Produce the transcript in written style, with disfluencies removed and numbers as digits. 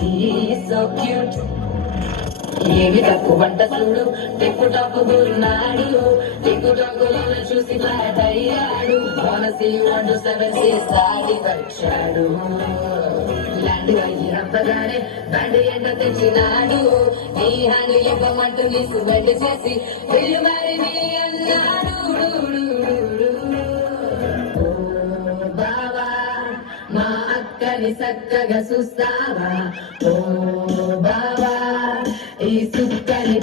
He's so cute. ఏమి తప్పు వంట చూడు టిక్కు టాకు గురునాడు టిక్కు టాకులో చూసి ఫ్లాట్ అయ్యాడు మనసి 1 to 7 చేస్తాడి పరీక్షాడు ల్యాండ్ అయ్యినంతగానే బండి ఎండ తెచ్చినాడు నీ హ్యాండ్ ఇవ్వమంటూ నీసు బెడ్ చేసి వెళ్ళు మరి నీ అన్నాడు బావా మా అక్కని చక్కగా చూస్తావా ఓ బావా ఈ సుక్కని